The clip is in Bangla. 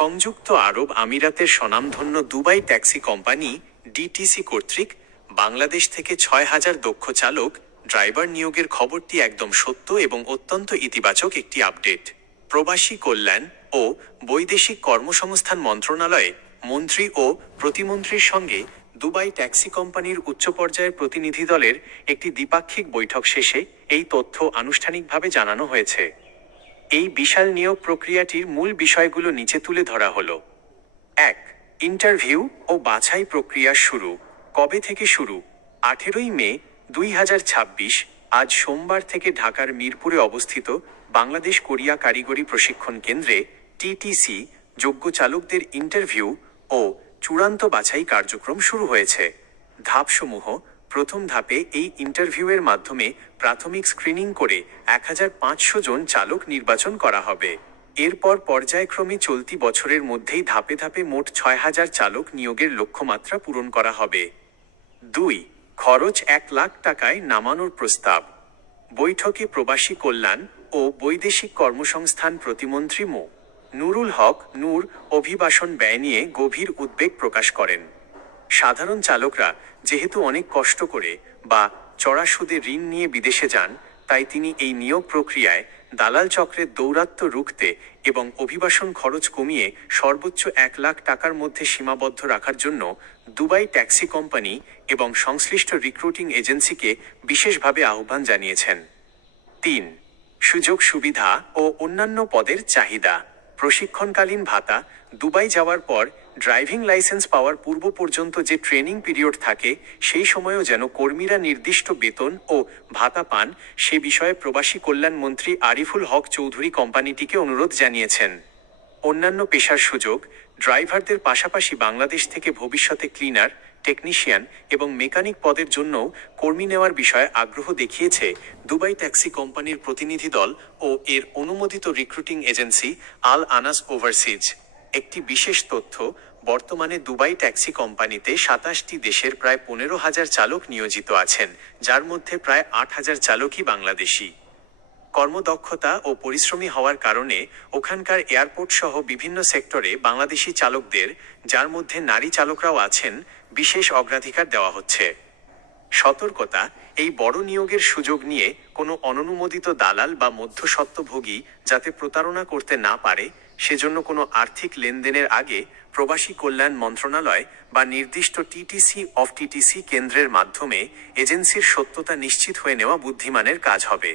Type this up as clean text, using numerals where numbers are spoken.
সংযুক্ত আরব আমিরাতের স্বনামধন্য দুবাই ট্যাক্সি কোম্পানি ডিটিসি কর্তৃক বাংলাদেশ থেকে ৬,০০০ দক্ষ চালক ড্রাইভার নিয়োগের খবরটি একদম সত্য এবং অত্যন্ত ইতিবাচক একটি আপডেট। প্রবাসী কল্যাণ ও বৈদেশিক কর্মসংস্থান মন্ত্রণালয়ে মন্ত্রী ও প্রতিমন্ত্রীর সঙ্গে দুবাই ট্যাক্সি কোম্পানির উচ্চ পর্যায়ের প্রতিনিধি দলের একটি দ্বিপাক্ষিক বৈঠক শেষে এই তথ্য আনুষ্ঠানিকভাবে জানানো হয়েছে। এই বিশাল নিয়োগ প্রক্রিয়াটির মূল বিষয়গুলো নিচে তুলে ধরা হলো। ১. ইন্টারভিউ ও বাছাই প্রক্রিয়া শুরু। কবে থেকে শুরু? ১৮ই মে ২০২৬ আজ সোমবার থেকে ঢাকার মিরপুরে অবস্থিত বাংলাদেশ কোরিয়া কারিগরি প্রশিক্ষণ কেন্দ্রে টিটিসি যোগ্য চালকদের ইন্টারভিউ ও চূড়ান্ত বাছাই কার্যক্রম শুরু হয়েছে। ধাপসমূহ: প্রথম ধাপে এই ইন্টারভিউয়ের মাধ্যমে প্রাথমিক স্ক্রিনিং করে ১৫০০ জন চালক নির্বাচন করা হবে। এরপর পর্যায়ক্রমে চলতি বছরের মধ্যেই ধাপে ধাপে মোট ৬,০০০ চালক নিয়োগের লক্ষ্যমাত্রা পূরণ করা হবে। ২. খরচ ১,০০,০০০ টাকায় নামানোর প্রস্তাব। বৈঠকে প্রবাসী কল্যাণ ও বৈদেশিক কর্মসংস্থান প্রতিমন্ত্রী মো. নুরুল হক নূর অভিবাসন ব্যয় নিয়ে গভীর উদ্বেগ প্রকাশ করেন। সাধারণ চালকরা যেহেতু অনেক কষ্ট করে বা চড়া সুদে ঋণ নিয়ে বিদেশে যান, তাই তিনি এই নিয়োগ প্রক্রিয়ায় দালাল চক্রের দৌরাত্ম্য রুখতে এবং অভিবাসন খরচ কমিয়ে সর্বোচ্চ ১,০০,০০০ টাকার মধ্যে সীমাবদ্ধ রাখার জন্য দুবাই ট্যাক্সি কোম্পানি এবং সংশ্লিষ্ট রিক্রুটিং এজেন্সিকে বিশেষভাবে আহ্বান জানিয়েছেন। ৩. সুযোগ সুবিধা ও অন্যান্য পদের চাহিদা। প্রশিক্ষণকালীন ভাতা। দুবাই যাওয়ার পর ড্রাইভিং লাইসেন্স পাওয়ার পূর্ব পর্যন্ত যে ট্রেনিং পিরিয়ড থাকে, সেই সময়ও যেন কর্মীরা নির্দিষ্ট বেতন ও ভাতা পান, সে বিষয়ে প্রবাসী কল্যাণ মন্ত্রী আরিফুল হক চৌধুরী কোম্পানিটিকে অনুরোধ জানিয়েছেন। অন্যান্য পেশার সুযোগ: ড্রাইভারদের পাশাপাশি বাংলাদেশ থেকে ভবিষ্যতে ক্লিনার, টেকনিশিয়ান এবং মেকানিক পদের জন্যও কর্মী নেওয়ার বিষয়ে আগ্রহ দেখিয়েছে দুবাই ট্যাক্সি কোম্পানির প্রতিনিধি দল ও এর অনুমোদিত রিক্রুটিং এজেন্সি আল আনাস ওভারসিজ। একটি বিশেষ তথ্য: বর্তমানে দুবাই ট্যাক্সি কোম্পানিতে ২৭টি দেশের প্রায় ১৫,০০০ চালক নিয়োজিত আছেন, যার মধ্যে প্রায় ৮,০০০ চালকই বাংলাদেশি। কর্মদক্ষতা ও পরিশ্রমী হওয়ার কারণে ওখানকার এয়ারপোর্ট সহ বিভিন্ন সেক্টরে বাংলাদেশি চালকদের, যার মধ্যে নারী চালকরাও আছেন, বিশেষ অগ্রাধিকার দেওয়া হচ্ছে। সতর্কতা: এই বড় নিয়োগের সুযোগ নিয়ে কোনো অননুমোদিত দালাল বা মধ্যস্বত্বভোগী যাতে প্রতারণা করতে না পারে, সেজন্য কোনো আর্থিক লেনদেনের আগে প্রবাসী কল্যাণ মন্ত্রণালয় বা নির্দিষ্ট টিটিসি কেন্দ্রের মাধ্যমে এজেন্সির সত্যতা নিশ্চিত হয়ে নেওয়া বুদ্ধিমানের কাজ হবে।